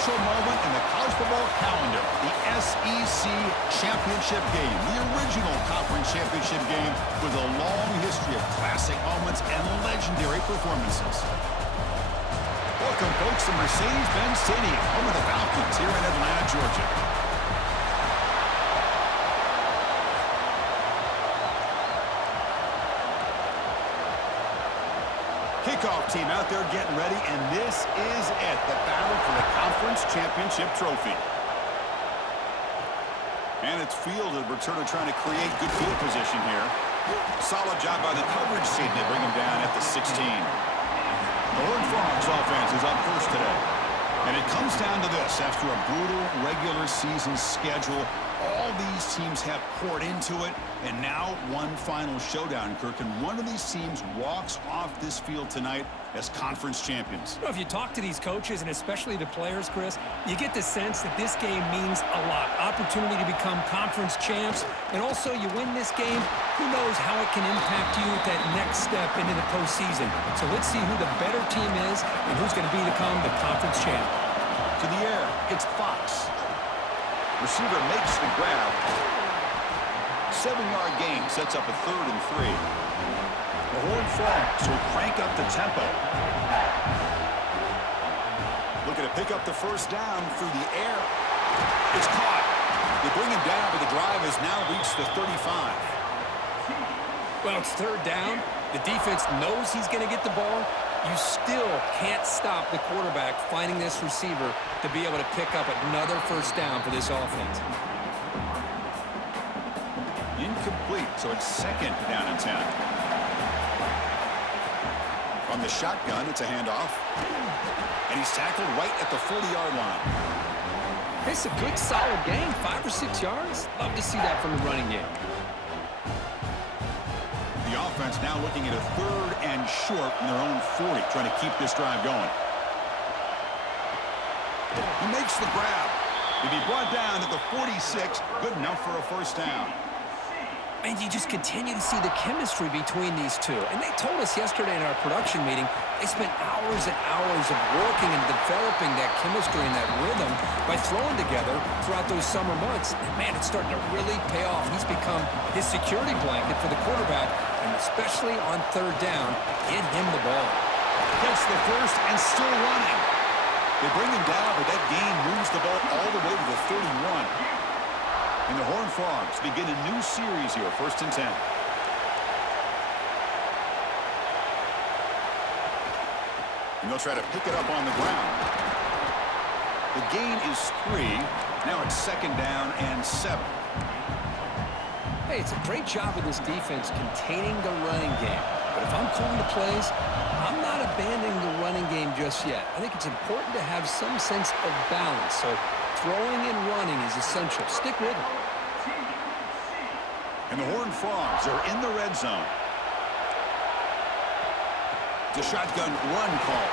special moment in the college football calendar, the SEC championship game, the original conference championship game with a long history of classic moments and legendary performances. Welcome, folks, to Mercedes-Benz Stadium, home of the Falcons here in Atlanta, Georgia. Kickoff team out there getting ready, and this is it, the battle for the conference championship trophy. And it's fielded. Returner trying to create good field position here. Solid job by the coverage team to bring him down at the 16. The Horned Frogs offense is up first today. And it comes down to this. After a brutal regular season schedule, all these teams have poured into it, and now one final showdown, Kirk, and one of these teams walks off this field tonight as conference champions. Well, if you talk to these coaches, and especially the players, Chris, you get the sense that this game means a lot. Opportunity to become conference champs, and also you win this game, who knows how it can impact you at that next step into the postseason. So let's see who the better team is and who's going to become the conference champ. To the air, it's Fox. Receiver makes the grab. 7-yard gain sets up a 3rd and 3. The Horned Frogs will crank up the tempo. Looking to pick up the first down through the air. It's caught. They bring him down, but the drive has now reached the 35. Well, it's 3rd down. The defense knows he's going to get the ball. You still can't stop the quarterback finding this receiver to be able to pick up another first down for this offense. Incomplete, so it's 2nd down and 10. From the shotgun, it's a handoff. And he's tackled right at the 40-yard line. It's a good, solid gain, 5 or 6 yards. Love to see that from the running game. The offense now looking at a 3rd and short in their own 40, trying to keep this drive going. He makes the grab. He'll be brought down at the 46, good enough for a first down. And you just continue to see the chemistry between these two. And they told us yesterday in our production meeting, they spent hours and hours of working and developing that chemistry and that rhythm by throwing together throughout those summer months. And, man, it's starting to really pay off. He's become his security blanket for the quarterback, and especially on 3rd down, get him the ball. Gets the first and still running. They bring him down, but that gain moves the ball all the way to the 31. And the Horned Frogs begin a new series here, 1st and 10. And they'll try to pick it up on the ground. The gain is 3. Now it's 2nd down and 7. Hey, it's a great job of this defense containing the running game. But if I'm calling the plays, I'm not abandoning the running game just yet. I think it's important to have some sense of balance. So throwing and running is essential. Stick with it. And the Horned Frogs are in the red zone. The shotgun run call.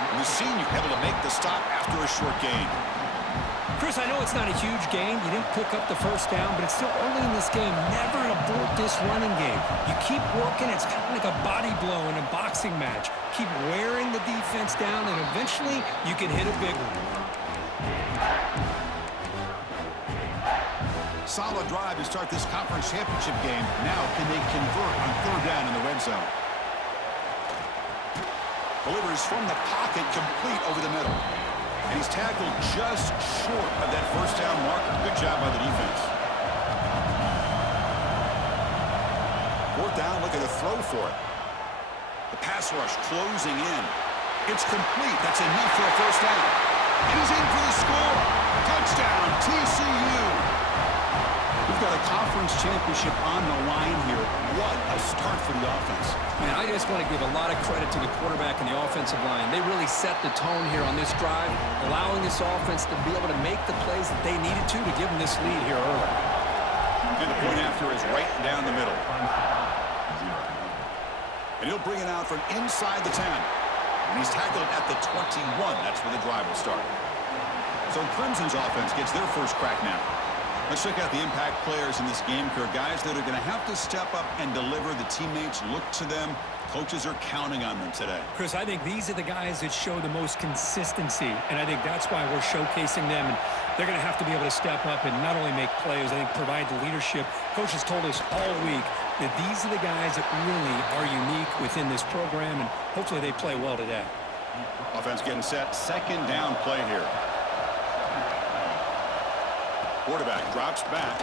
And the senior able to make the stop after a short gain. Chris, I know it's not a huge gain. You didn't pick up the first down, but it's still early in this game. Never abort this running game. You keep working. It's kind of like a body blow in a boxing match. Keep wearing the defense down, and eventually you can hit a big one. Solid drive to start this conference championship game. Now can they convert on 3rd down in the red zone? Delivers from the pocket, complete over the middle. And he's tackled just short of that first down marker. Good job by the defense. 4th down, look at the throw for it. The pass rush closing in. It's complete. That's enough for a first down. And he's in for the score. Touchdown, TCU. We've got a conference championship on the line here. What a start for the offense. Man, I just want to give a lot of credit to the quarterback and the offensive line. They really set the tone here on this drive, allowing this offense to be able to make the plays that they needed to give them this lead here early. And the point after is right down the middle. And he'll bring it out from inside the 10. And he's tackled at the 21. That's where the drive will start. So Crimson's offense gets their first crack now. Let's check out the impact players in this game, Kirk. Guys that are going to have to step up and deliver. The teammates look to them. Coaches are counting on them today. Chris, I think these are the guys that show the most consistency, and I think that's why we're showcasing them. And they're going to have to be able to step up and not only make plays, I think provide the leadership. Coach has told us all week that these are the guys that really are unique within this program, and hopefully they play well today. Offense getting set. Second down play here. Quarterback drops back.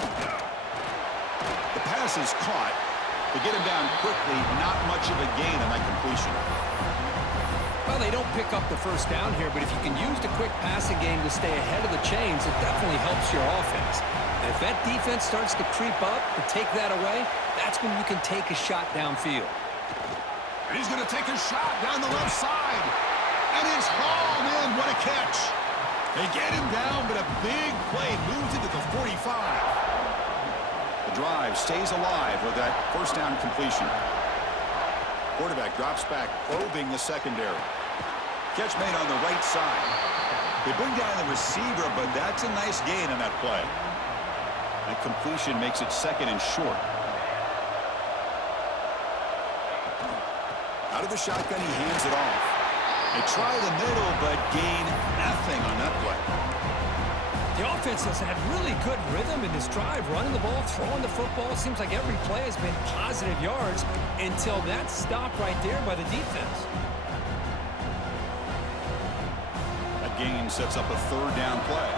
The pass is caught. To get him down quickly, not much of a gain on that completion. Well, they don't pick up the first down here, but if you can use the quick passing game to stay ahead of the chains, it definitely helps your offense. And if that defense starts to creep up to take that away, that's when you can take a shot downfield. And he's going to take a shot down the left side. And it's hauled in. What a catch. They get him down, but a big play moves into the 45. The drive stays alive with that first down completion. Quarterback drops back, probing the secondary. Catch made on the right side. They bring down the receiver, but that's a nice gain on that play. The completion makes it second and short. Out of the shotgun, he hands it off. They try the middle, but gain nothing on that play. The offense has had really good rhythm in this drive, running the ball, throwing the football. It seems like every play has been positive yards until that stop right there by the defense. That gain sets up a third down play.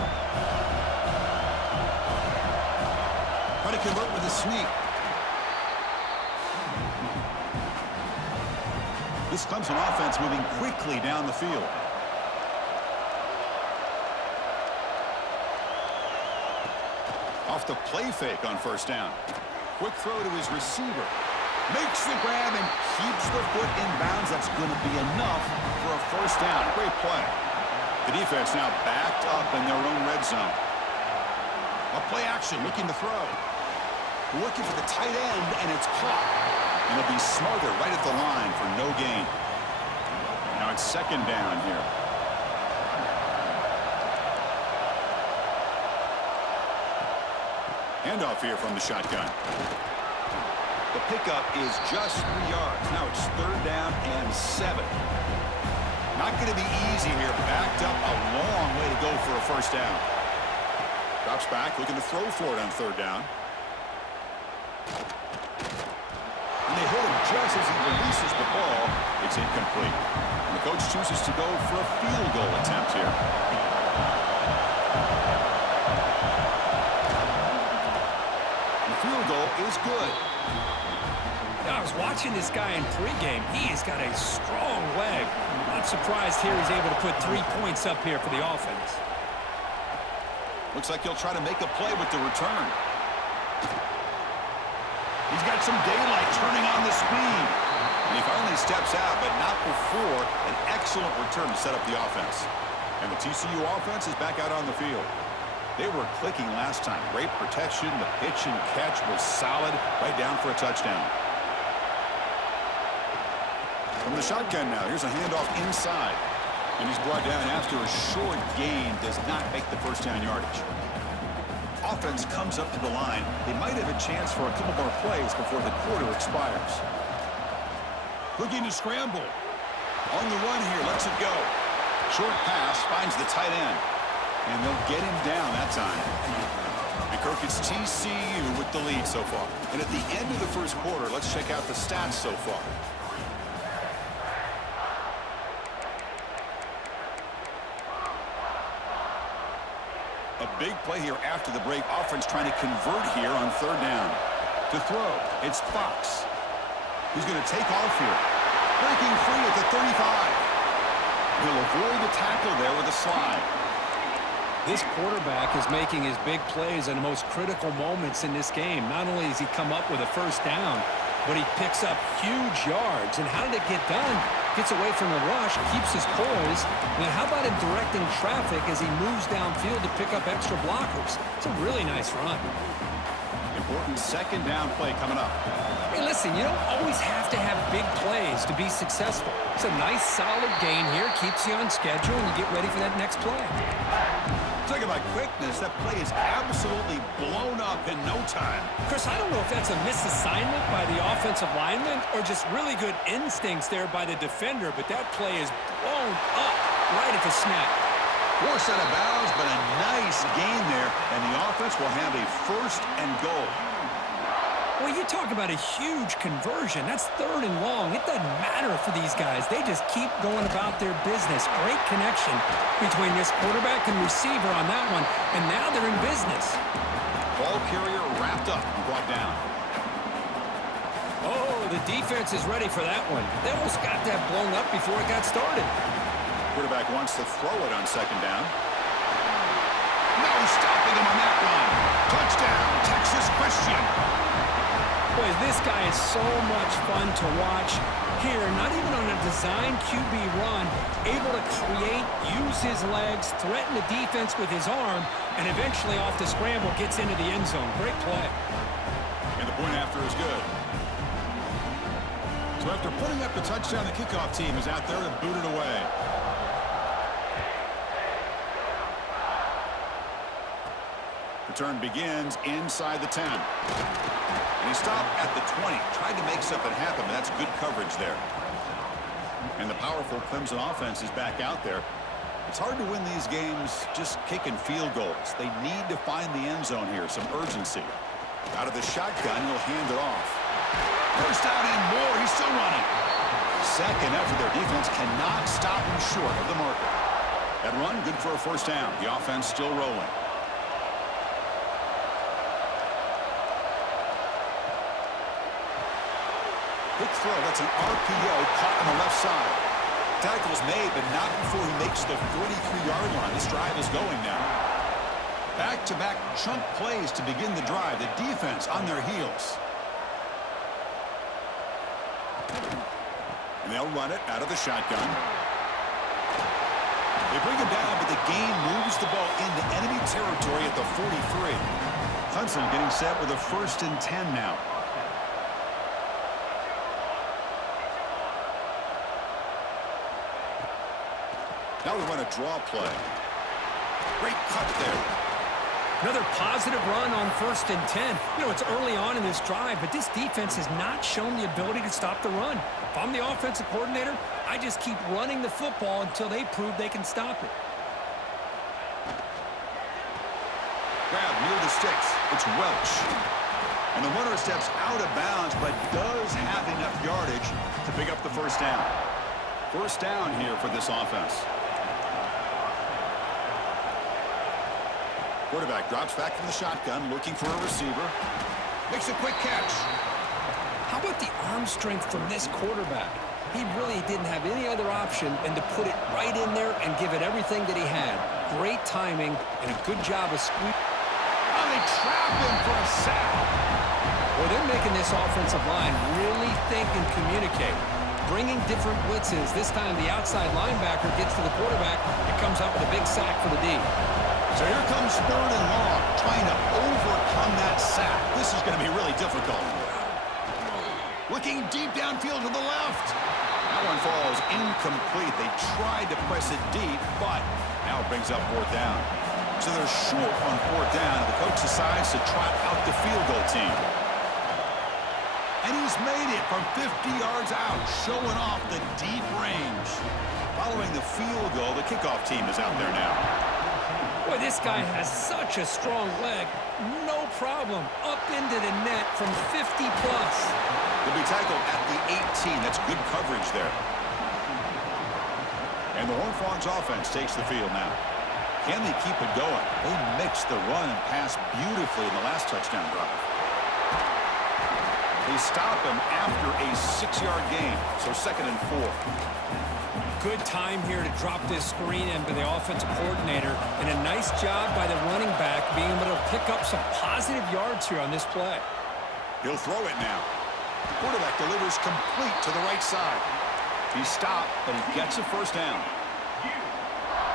Trying to convert with a sneak. This comes from offense moving quickly down the field. Off the play fake on first down. Quick throw to his receiver. Makes the grab and keeps the foot in bounds. That's going to be enough for a first down. Great play. The defense now backed up in their own red zone. A play action looking to throw. Looking for the tight end, and it's caught. And it'll be smothered right at the line for no gain. Now it's second down here. Handoff here from the shotgun. The pickup is just 3 yards. Now it's third down and 7. Not going to be easy here. Backed up a long way to go for a first down. Drops back, looking to throw for it on third down. And they hit him just as he releases the ball. It's incomplete. And the coach chooses to go for a field goal attempt here. Field goal is good. I was watching this guy in pregame. He has got a strong leg. Not surprised here he's able to put 3 points up here for the offense. Looks like he'll try to make a play with the return. He's got some daylight turning on the speed. And he finally steps out, but not before an excellent return to set up the offense. And the TCU offense is back out on the field. They were clicking last time. Great protection. The pitch and catch was solid. Right down for a touchdown. From the shotgun now, here's a handoff inside. And he's brought down after a short gain. Does not make the first down yardage. Offense comes up to the line. They might have a chance for a couple more plays before the quarter expires. Looking to scramble. On the run here, lets it go. Short pass, finds the tight end. And they'll get him down that time. And Kirk, it's TCU with the lead so far. And at the end of the first quarter, let's check out the stats so far. A big play here after the break. Offense trying to convert here on third down. To throw, it's Fox. He's going to take off here. Breaking free at the 35. He'll avoid the tackle there with a slide. This quarterback is making his big plays in the most critical moments in this game. Not only does he come up with a first down, but he picks up huge yards. And how did it get done? Gets away from the rush, keeps his poise. And then how about him directing traffic as he moves downfield to pick up extra blockers? It's a really nice run. Important second down play coming up. Hey, listen, you don't always have to have big plays to be successful. It's a nice, solid gain here. Keeps you on schedule, and you get ready for that next play. Took Talking about quickness, that play is absolutely blown up in no time. Chris, I don't know if that's a misassignment by the offensive lineman or just really good instincts there by the defender, but that play is blown up right at the snap. Forced out of bounds, but a nice gain there, and the offense will have a 1st and goal. Well, you talk about a huge conversion. That's 3rd and long. It doesn't matter for these guys. They just keep going about their business. Great connection between this quarterback and receiver on that one, and now they're in business. Ball carrier wrapped up and brought down. Oh, the defense is ready for that one. They almost got that blown up before it got started. Quarterback wants to throw it on 2nd down. No stopping him on that run. Touchdown, Texas Christian. Boy, this guy is so much fun to watch here. Not even on a design QB run, able to create, use his legs, threaten the defense with his arm, and eventually off the scramble gets into the end zone. Great play. And the point after is good. So after putting up the touchdown, the kickoff team is out there to boot it away. Return begins inside the 10. And he stopped at the 20. Tried to make something happen, but that's good coverage there. And the powerful Clemson offense is back out there. It's hard to win these games just kicking field goals. They need to find the end zone here, some urgency. Out of the shotgun, he'll hand it off. 1st down and more. He's still running. 2nd effort. Their defense cannot stop him short of the marker. That run, good for a 1st down. The offense still rolling. Quick throw. That's an RPO caught on the left side. Tackle's made, but not before he makes the 43-yard line. This drive is going now. Back-to-back chunk plays to begin the drive. The defense on their heels. And they'll run it out of the shotgun. They bring him down, but the gain moves the ball into enemy territory at the 43. Clemson getting set with a 1st and 10 now. Now we run a draw play. Great cut there. Another positive run on 1st and 10. You know, it's early on in this drive, but this defense has not shown the ability to stop the run. If I'm the offensive coordinator, I just keep running the football until they prove they can stop it. Grab near the sticks. It's Welch. And the runner steps out of bounds, but does have enough yardage to pick up the 1st down. 1st down here for this offense. Quarterback drops back from the shotgun, looking for a receiver. Makes a quick catch. How about the arm strength from this quarterback? He really didn't have any other option than to put it right in there and give it everything that he had. Great timing and a good job of squeezing. Oh, they trap him for a sack. Well, they're making this offensive line really think and communicate. Bringing different blitzes. This time the outside linebacker gets to the quarterback and comes up with a big sack for the D. So here comes 3rd and long, trying to overcome that sack. This is going to be really difficult. Looking deep downfield to the left. That one falls incomplete. They tried to press it deep, but now it brings up 4th down. So they're short on 4th down, and the coach decides to trot out the field goal team. And he's made it from 50 yards out, showing off the deep range. Following the field goal, the kickoff team is out there now. Boy, this guy has such a strong leg. No problem. Up into the net from 50-plus. He'll be tackled at the 18. That's good coverage there. And the Horned Frogs offense takes the field now. Can they keep it going? They mixed the run and pass beautifully in the last touchdown drive. They stop him after a 6-yard gain, so 2nd and 4. Good time here to drop this screen in by the offensive coordinator, and a nice job by the running back being able to pick up some positive yards here on this play. He'll throw it now. The quarterback delivers complete to the right side. He stopped, but he gets a 1st down.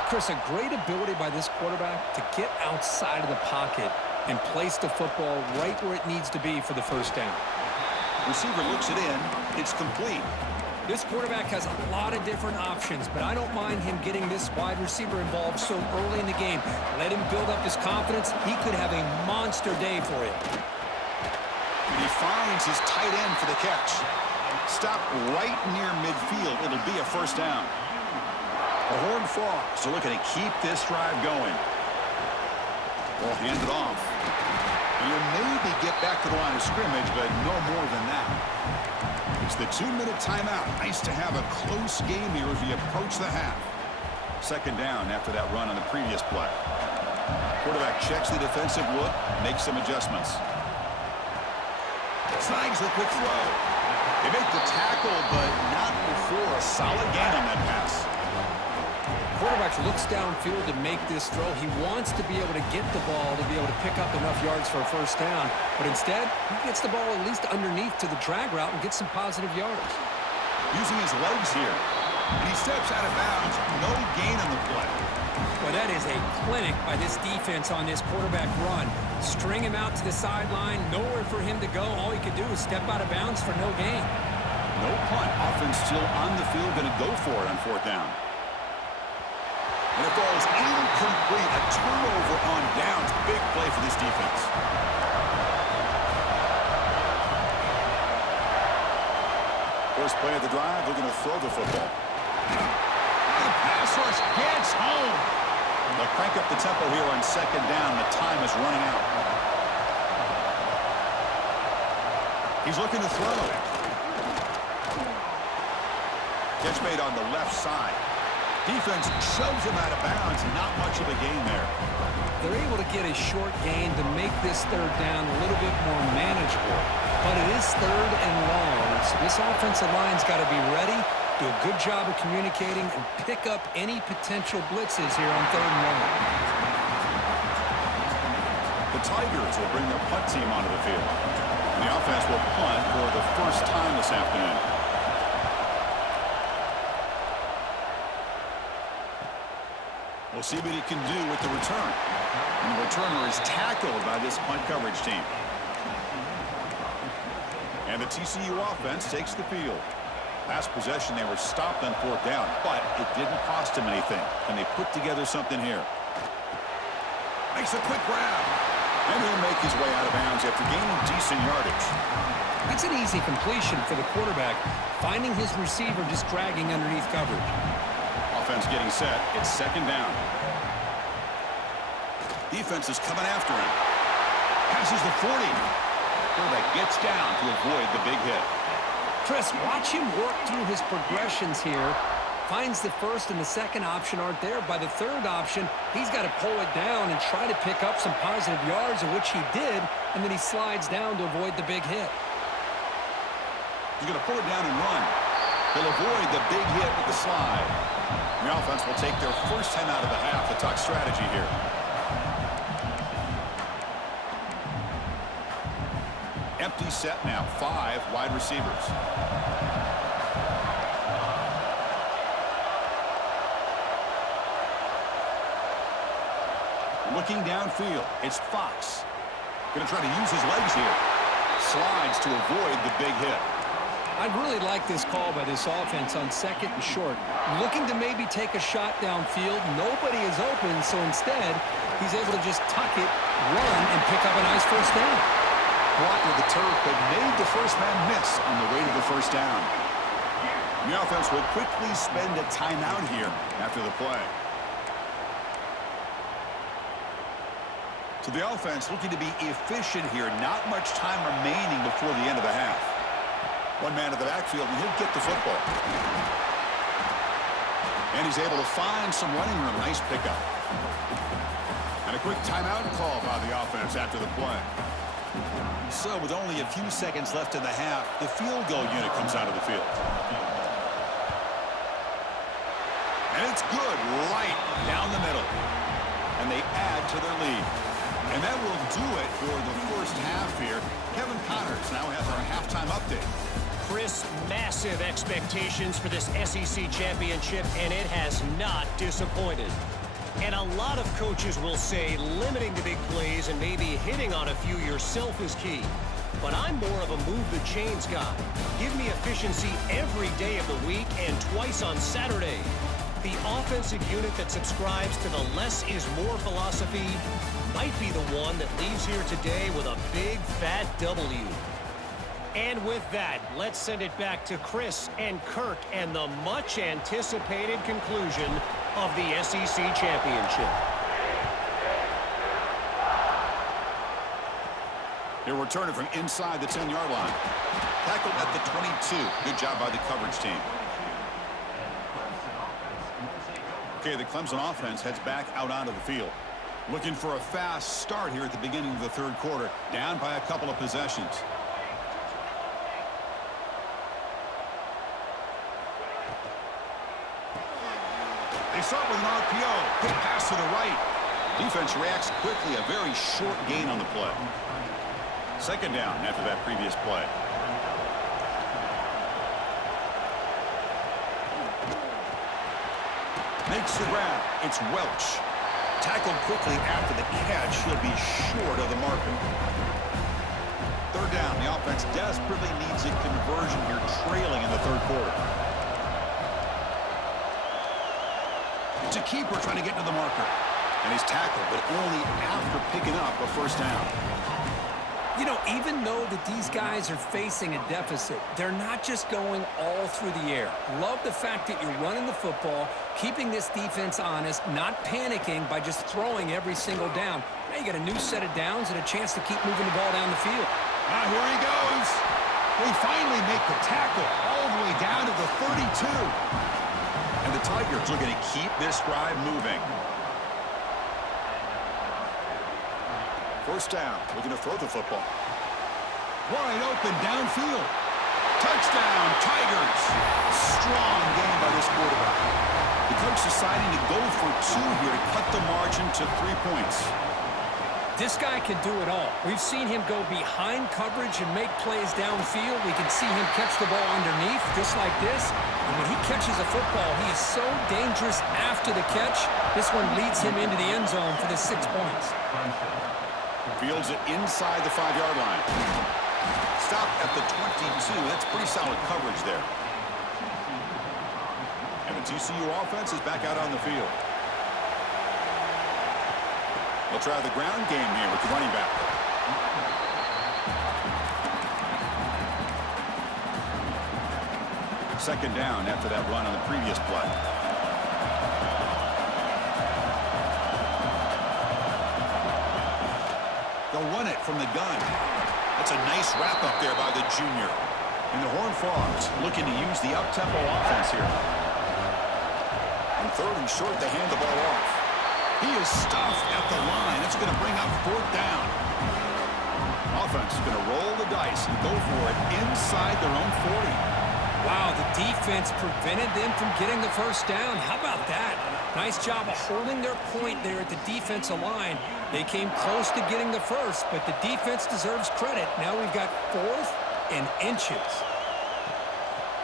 Chris, a great ability by this quarterback to get outside of the pocket and place the football right where it needs to be for the 1st down. Receiver looks it in. It's complete. This quarterback has a lot of different options, but I don't mind him getting this wide receiver involved so early in the game. Let him build up his confidence. He could have a monster day for you. And he finds his tight end for the catch. Stop right near midfield. It'll be a first down. The Horned Frogs are looking to keep this drive going. They'll hand it off. And you'll maybe get back to the line of scrimmage, but no more than that. It's the 2-minute timeout. Nice to have a close game here as we approach the half. Second down after that run on the previous play. Quarterback checks the defensive look, makes some adjustments. Snags the quick throw. They make the tackle, but not before a solid gain on that pass. Quarterback looks downfield to make this throw. He wants to be able to get the ball to be able to pick up enough yards for a first down. But instead, he gets the ball at least underneath to the drag route and gets some positive yards. Using his legs here. And he steps out of bounds. No gain on the play. Well, that is a clinic by this defense on this quarterback run. String him out to the sideline. Nowhere for him to go. All he could do is step out of bounds for no gain. No punt. Offense still on the field. Going to go for it on fourth down. And it falls incomplete. A turnover on downs. Big play for this defense. First play of the drive, they're going to throw the football. The pass rush gets home. They'll crank up the tempo here on second down. The time is running out. He's looking to throw. Catch made on the left side. Defense shoves him out of bounds. Not much of a gain there. They're able to get a short gain to make this third down a little bit more manageable. But it is third and long, so this offensive line's got to be ready, do a good job of communicating, and pick up any potential blitzes here on third and long. The Tigers will bring their punt team onto the field. And the offense will punt for the first time this afternoon. We'll see what he can do with the return. And the returner is tackled by this punt coverage team. And the TCU offense takes the field. Last possession, they were stopped on fourth down, but it didn't cost them anything. And they put together something here. Makes a quick grab. And he'll make his way out of bounds after gaining decent yardage. That's an easy completion for the quarterback, finding his receiver just dragging underneath coverage. Offense getting set. It's second down. Defense is coming after him. Passes the 40. Quarterback gets down to avoid the big hit. Chris, watch him work through his progressions here. Finds the first and the second option aren't there. By the third option, he's got to pull it down and try to pick up some positive yards, of which he did, and then he slides down to avoid the big hit. He's going to pull it down and run. He'll avoid the big hit with the slide. The offense will take their first time out of the half to talk strategy here. Empty set now, 5 wide receivers. Looking downfield, it's Fox. Going to try to use his legs here. Slides to avoid the big hit. I really like this call by this offense on second and short. Looking to maybe take a shot downfield. Nobody is open, so instead, he's able to just tuck it, run, and pick up a nice first down. Blocked with the turf, but made the first man miss on the way to the first down. The offense will quickly spend a timeout here after the play. So the offense looking to be efficient here. Not much time remaining before the end of the half. One man in the backfield, and he'll get the football. And he's able to find some running room. Nice pickup. And a quick timeout call by the offense after the play. So with only a few seconds left in the half, the field goal unit comes out of the field. And it's good right down the middle. And they add to their lead. And that will do it for the first half here. Kevin Connors now has our halftime update. Chris, massive expectations for this SEC championship, and it has not disappointed. And a lot of coaches will say limiting the big plays and maybe hitting on a few yourself is key. but I'm more of a move the chains guy. Give me efficiency every day of the week and twice on Saturday. The offensive unit that subscribes to the less is more philosophy might be the one that leaves here today with a big fat W. And with that, let's send it back to Chris and Kirk and the much-anticipated conclusion of the SEC Championship. They're returning from inside the 10-yard line. Tackled at the 22. Good job by the coverage team. Okay, the Clemson offense heads back out onto the field. Looking for a fast start here at the beginning of the third quarter. Down by a couple of possessions. They start with an RPO. Quick pass to the right. Defense reacts quickly. A very short gain on the play. Second down after that previous play. Makes the grab. It's Welch. Tackled quickly after the catch. He'll be short of the marker. Third down. The offense desperately needs a conversion here, trailing in the third quarter. It's a keeper trying to get to the marker. And he's tackled, but only after picking up a first down. You know, even though that these guys are facing a deficit, they're not just going all through the air. Love the fact that you're running the football, keeping this defense honest, not panicking by just throwing every single down. Now you got a new set of downs and a chance to keep moving the ball down the field. Here he goes. They finally make the tackle all the way down to the 32. And the Tigers are going to keep this drive moving. First down, looking to throw the football. Wide open downfield. Touchdown, Tigers. Strong game by this quarterback. The coach deciding to go for two here to cut the margin to 3 points. This guy can do it all. We've seen him go behind coverage and make plays downfield. We can see him catch the ball underneath, just like this. And when he catches a football, he is so dangerous after the catch. This one leads him into the end zone for the 6 points. Fields it inside the 5-yard line. Stop at the 22. That's pretty solid coverage there. And the TCU offense is back out on the field. They'll try the ground game here with the running back. Second down after that run on the previous play. They'll run it from the gun. That's a nice wrap up there by the junior. And the Horned Frogs looking to use the up-tempo offense here. On third and short, they hand the ball off. He is stuffed at the line. It's going to bring up fourth down. Offense is going to roll the dice and go for it inside their own 40. Wow, the defense prevented them from getting the first down. How about that? Nice job of holding their point there at the defensive line. They came close to getting the first, but the defense deserves credit. Now we've got fourth and inches.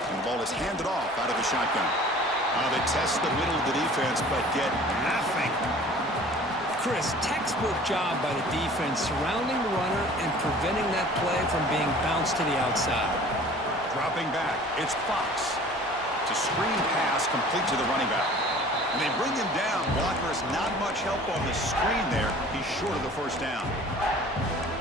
And the ball is handed off out of the shotgun. They test the middle of the defense, but get nothing. Chris, textbook job by the defense surrounding the runner and preventing that play from being bounced to the outside. Dropping back, it's Fox. It's a screen pass complete to the running back. And they bring him down. Blocker has not much help on the screen there. He's short of the first down.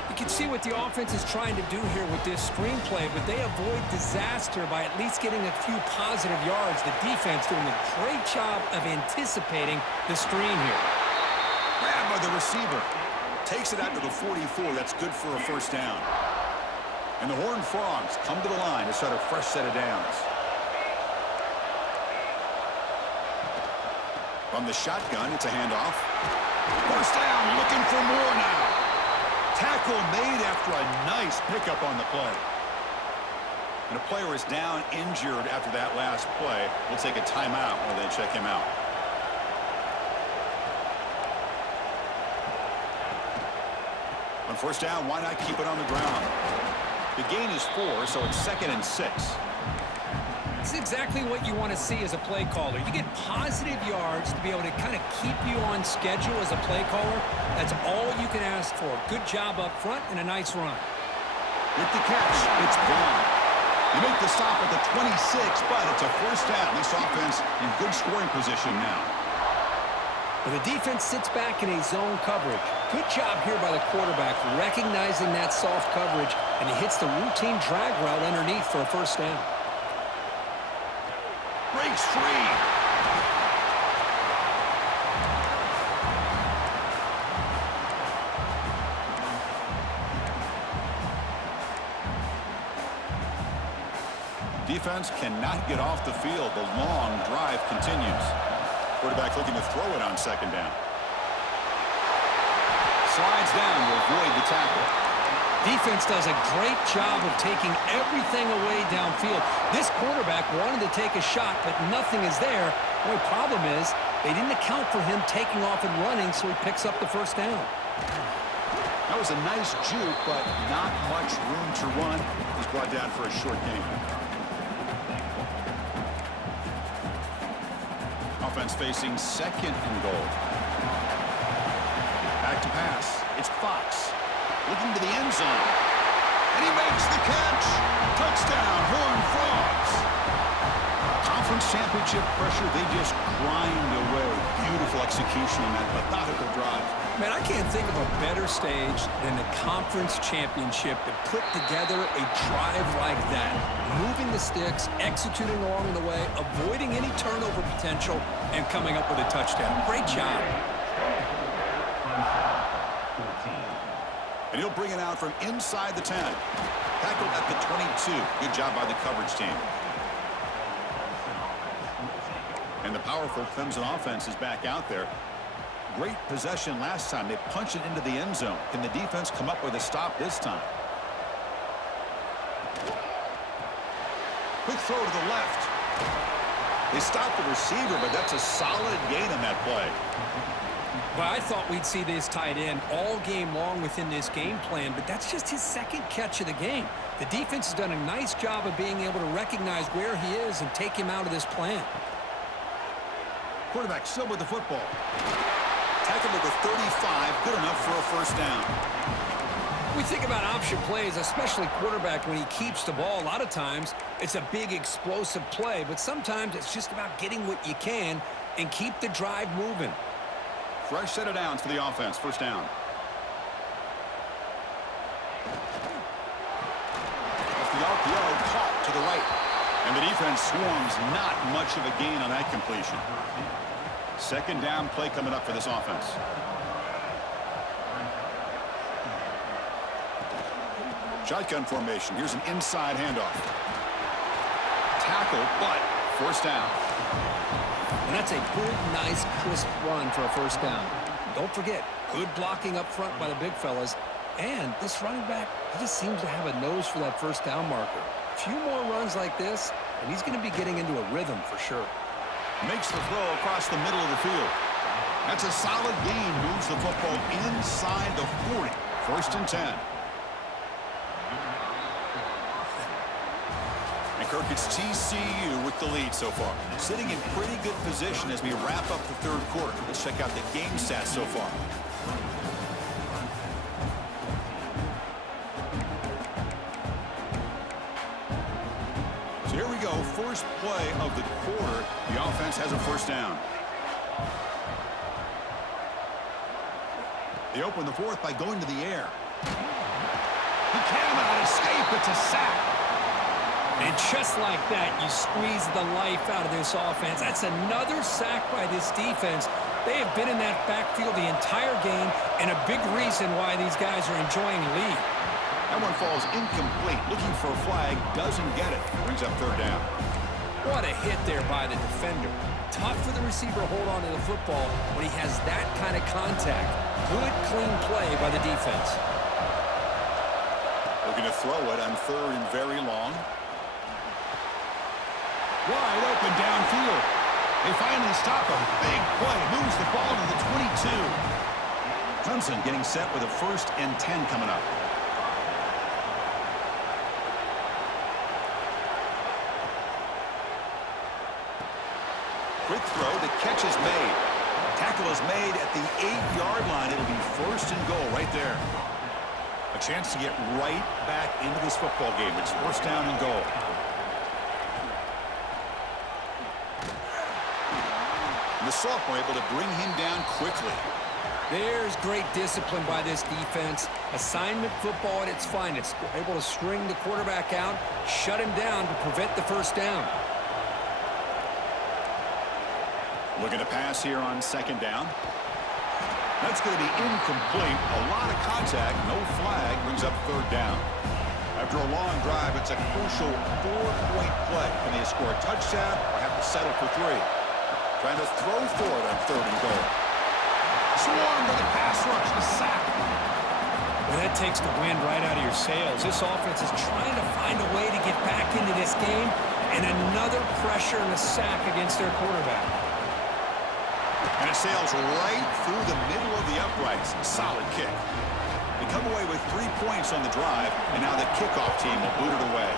You can see what the offense is trying to do here with this screenplay, but they avoid disaster by at least getting a few positive yards. The defense doing a great job of anticipating the screen here. Grabbed by the receiver. Takes it out to the 44. That's good for a first down. And the Horned Frogs come to the line to start a fresh set of downs. From the shotgun, it's a handoff. First down, looking for more now. Tackle made after a nice pickup on the play. And a player is down injured after that last play. We'll take a timeout while they check him out. On first down, why not keep it on the ground? The gain is 4, so it's 2nd and 6. It's exactly what you want to see as a play caller. You get positive yards to be able to kind of keep you on schedule as a play caller. That's all you can ask for. Good job up front and a nice run. With the catch, it's gone. They make the stop at the 26, but it's a first down. This offense in good scoring position now. Well, the defense sits back in a zone coverage. Good job here by the quarterback, recognizing that soft coverage, and he hits the routine drag route underneath for a first down. Breaks free. Defense cannot get off the field. The long drive continues. Quarterback looking to throw it on second down. Slides down to avoid the tackle. Defense does a great job of taking everything away downfield. This quarterback wanted to take a shot, but nothing is there. The only problem is they didn't account for him taking off and running, so he picks up the first down. That was a nice juke, but not much room to run. He's brought down for a short gain. Offense facing second and goal. Back to pass. It's Fox. Looking to the end zone. And he makes the catch. Touchdown, Horned Frogs. Conference championship pressure, they just grind away. Beautiful execution on that methodical drive. Man, I can't think of a better stage than the conference championship to put together a drive like that. Moving the sticks, executing along the way, avoiding any turnover potential, and coming up with a touchdown. Great job. And he'll bring it out from inside the 10. Tackled at the 22. Good job by the coverage team. And the powerful Clemson offense is back out there. Great possession last time. They punched it into the end zone. Can the defense come up with a stop this time? Quick throw to the left. They stopped the receiver, but that's a solid gain on that play. Well, I thought we'd see this tight end all game long within this game plan, but that's just his second catch of the game. The defense has done a nice job of being able to recognize where he is and take him out of this plan. Quarterback still with the football. Tackled at the 35, good enough for a first down. We think about option plays, especially quarterback, when he keeps the ball. A lot of times, it's a big explosive play, but sometimes it's just about getting what you can and keep the drive moving. Fresh set of downs for the offense. First down. Off the RPO, caught to the right. And the defense swarms, not much of a gain on that completion. Second down play coming up for this offense. Shotgun formation. Here's an inside handoff. Tackle, but first down. And that's a good, nice, crisp run for a first down. Don't forget, good blocking up front by the big fellas. And this running back, he just seems to have a nose for that first down marker. A few more runs like this, and he's going to be getting into a rhythm for sure. Makes the throw across the middle of the field. That's a solid gain. Moves the football inside the 40. First and 10. And Kirk, it's TCU with the lead so far. Sitting in pretty good position as we wrap up the third quarter. Let's check out the game stats so far. So here we go. First play of the quarter. The offense has a first down. They open the fourth by going to the air. He cannot escape. It's a sack. And just like that, you squeeze the life out of this offense. That's another sack by this defense. They have been in that backfield the entire game, and a big reason why these guys are enjoying the lead. That one falls incomplete. Looking for a flag, doesn't get it. Brings up third down. What a hit there by the defender. Tough for the receiver to hold on to the football when he has that kind of contact. Good, clean play by the defense. Looking to throw it on third and very long. Wide open downfield. They finally stop him. Big play. Moves the ball to the 22. Clemson getting set with a first and 10 coming up. Quick throw. The catch is made. Tackle is made at the 8-yard line. It'll be first and goal right there. A chance to get right back into this football game. It's first down and goal. And the sophomore able to bring him down quickly. There's great discipline by this defense. Assignment football at its finest. They're able to string the quarterback out, shut him down to prevent the first down. Looking to pass here on second down. That's going to be incomplete. A lot of contact. No flag. Brings up third down. After a long drive, it's a crucial 4-point play. Can they score a touchdown or have to settle for 3? Trying to throw for it on third and goal. Swarmed by the pass rush. A sack. Well, that takes the wind right out of your sails. This offense is trying to find a way to get back into this game, and another pressure and a sack against their quarterback. And it sails right through the middle of the uprights. Solid kick. They come away with 3 points on the drive, and now the kickoff team will boot it away.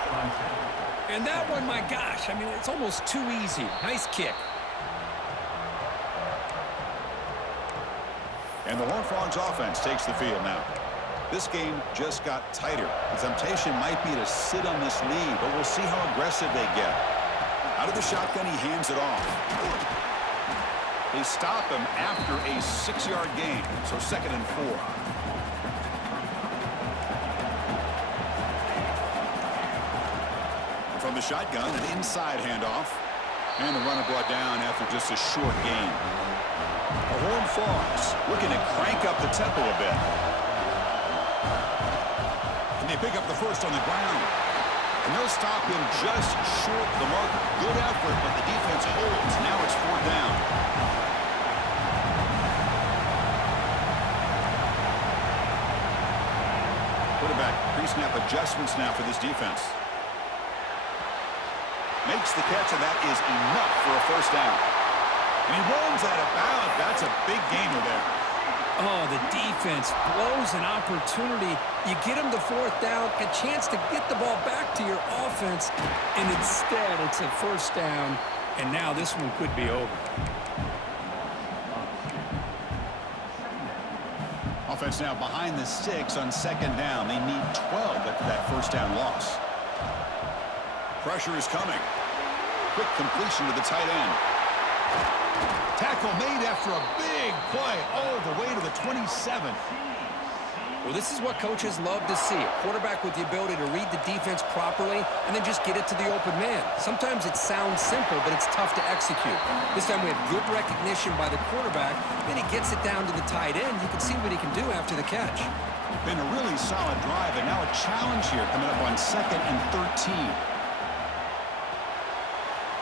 And that one, my gosh, I mean, it's almost too easy. Nice kick. And the Horned Frogs offense takes the field now. This game just got tighter. The temptation might be to sit on this lead, but we'll see how aggressive they get. Out of the shotgun, he hands it off. They stop him after a 6-yard gain, so 2nd and 4. From the shotgun, an inside handoff. And the runner brought down after just a short gain. The Horned Frogs looking to crank up the tempo a bit. And they pick up the first on the ground. And they'll stop him just short of the marker. Good effort, but the defense holds. Now it's 4th down. Quarterback pre-snap adjustments now for this defense. Makes the catch, and that is enough for a first down. And he runs out of bounds. That's a big gainer there. Oh, the defense blows an opportunity. You get them to 4th down, a chance to get the ball back to your offense, and instead it's a first down, and now this one could be over. Offense now behind the 6 on 2nd down. They need 12 after that first down loss. Pressure is coming. Quick completion to the tight end. Tackle made after a big play all the way to the 27. Well, this is what coaches love to see. A quarterback with the ability to read the defense properly and then just get it to the open man. Sometimes it sounds simple, but it's tough to execute. This time we have good recognition by the quarterback. Then he gets it down to the tight end. You can see what he can do after the catch. Been a really solid drive, and now a challenge here coming up on 2nd and 13.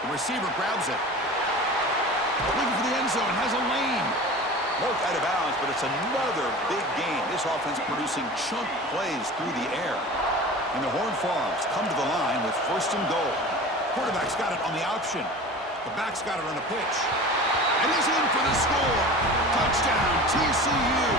The receiver grabs it. Looking for the end zone, has a lane. Both out of bounds, but it's another big gain. This offense producing chunk plays through the air. And the Horned Frogs come to the line with 1st and goal. Quarterback's got it on the option. The back's got it on the pitch. And he's in for the score. Touchdown, TCU.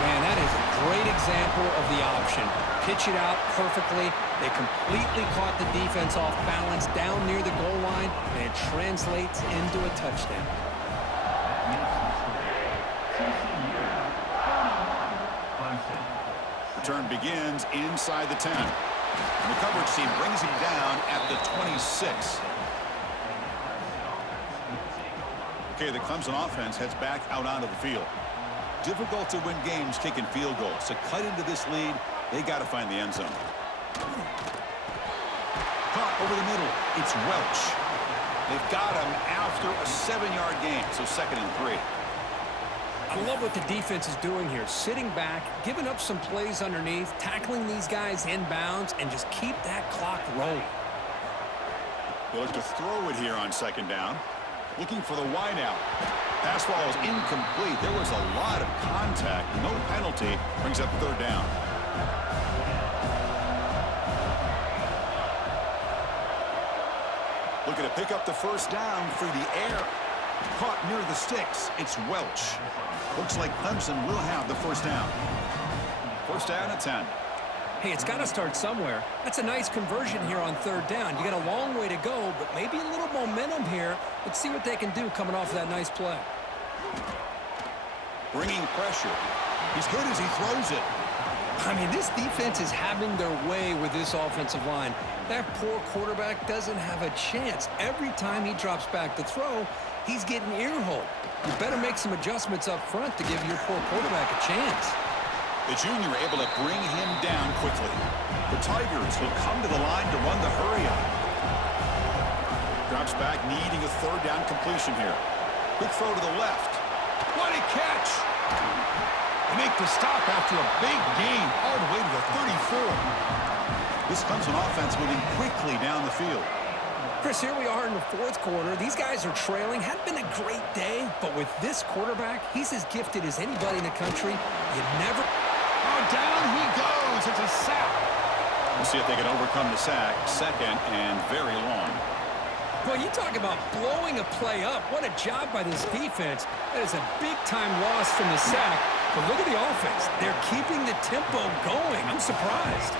Man, that is a great example of the option. Pitch it out perfectly. They completely caught the defense off balance down near the goal line, and it translates into a touchdown. Return begins inside the 10. And the coverage team brings him down at the 26. Okay, the Clemson offense heads back out onto the field. Difficult to win games kicking field goals. To cut into this lead, they got to find the end zone. Caught over the middle. It's Welch. They've got him after a 7-yard gain, so 2nd and 3. I love what the defense is doing here. Sitting back, giving up some plays underneath, tackling these guys inbounds, and just keep that clock rolling. They look to throw it here on 2nd down. Looking for the wideout. Pass ball is incomplete. There was a lot of contact. No penalty. Brings up 3rd down. Looking to pick up the first down through the air. Caught near the sticks. It's Welch. Looks like Clemson will have the first down. First down at 10. Hey, it's got to start somewhere. That's a nice conversion here on 3rd down. You got a long way to go, but maybe a little momentum here. Let's see what they can do coming off of that nice play. Bringing pressure. He's hit as he throws it. I mean, this defense is having their way with this offensive line. That poor quarterback doesn't have a chance. Every time he drops back to throw, he's getting ear-holed. You better make some adjustments up front to give your poor quarterback a chance. The junior able to bring him down quickly. The Tigers will come to the line to run the hurry-up. Drops back, needing a third down completion here. Quick throw to the left. What a catch! They make the stop after a big gain all the way to the 34. This Clemson offense moving quickly down the field. Chris, here we are in the fourth quarter. These guys are trailing. Hadn't been a great day, but with this quarterback, he's as gifted as anybody in the country. You never... Oh, down he goes. It's a sack. We'll see if they can overcome the sack. Second and very long. Well, you talk about blowing a play up. What a job by this defense. That is a big-time loss from the sack. But look at the offense. They're keeping the tempo going. I'm surprised.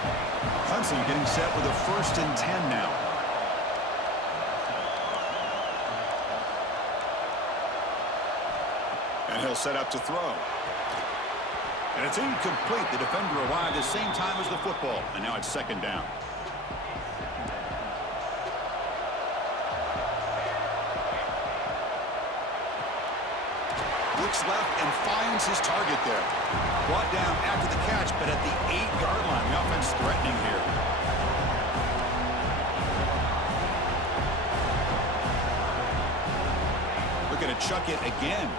Clemson getting set with a 1st and 10 now. And he'll set up to throw. And it's incomplete. The defender arrived at the same time as the football. And now it's 2nd down. Looks left and finds his target there. Brought down after the catch, but at the 8-yard line. The offense threatening here. Looking to chuck it again.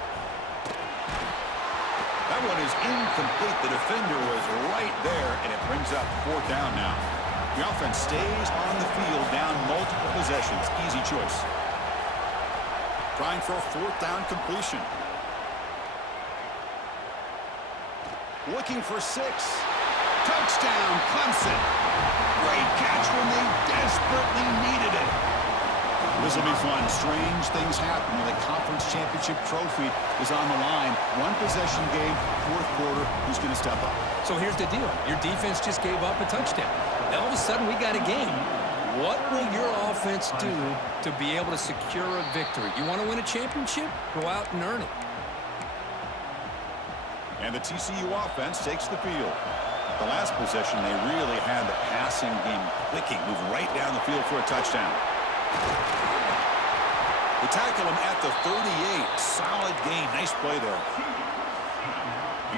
That one is incomplete. The defender was right there, and it brings up 4th down now. The offense stays on the field, down multiple possessions. Easy choice. Trying for a 4th down completion. Looking for 6. Touchdown, Clemson. Great catch when they desperately needed it. This will be fun. Strange things happen when the conference championship trophy is on the line. One possession game, 4th quarter. Who's going to step up? So here's the deal. Your defense just gave up a touchdown. Now all of a sudden we got a game. What will your offense do to be able to secure a victory? You want to win a championship? Go out and earn it. And the TCU offense takes the field. The last possession, they really had the passing game clicking. Move right down the field for a touchdown. They tackle him at the 38. Solid gain. Nice play there.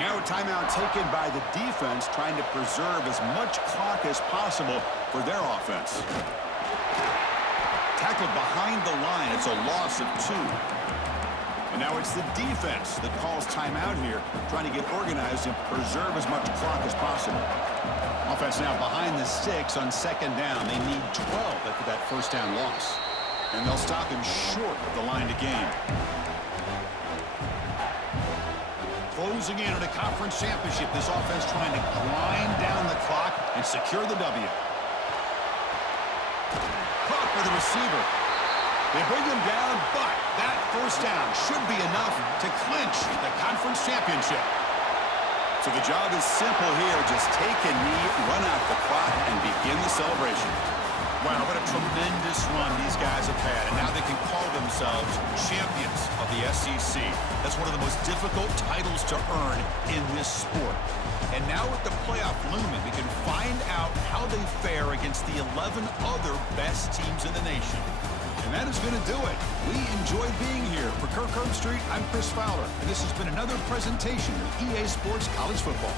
Now a timeout taken by the defense, trying to preserve as much clock as possible for their offense. Tackled behind the line. It's a loss of 2. And now it's the defense that calls timeout here, trying to get organized and preserve as much clock as possible. Offense now behind the 6 on 2nd down. They need 12 after that 1st down loss. And they'll stop him short of the line to gain. Closing in on a conference championship, this offense trying to grind down the clock and secure the W. Caught by the receiver. They bring him down, but that 1st down should be enough to clinch the conference championship. So the job is simple here. Just take a knee, run out the clock, and begin the celebration. Wow, what a tremendous run these guys have had. And now they can call themselves champions of the SEC. That's one of the most difficult titles to earn in this sport. And now with the playoff looming, we can find out how they fare against the 11 other best teams in the nation. And that is going to do it. We enjoy being here. For Kirk Herbstreit, I'm Chris Fowler. And this has been another presentation of EA Sports College Football.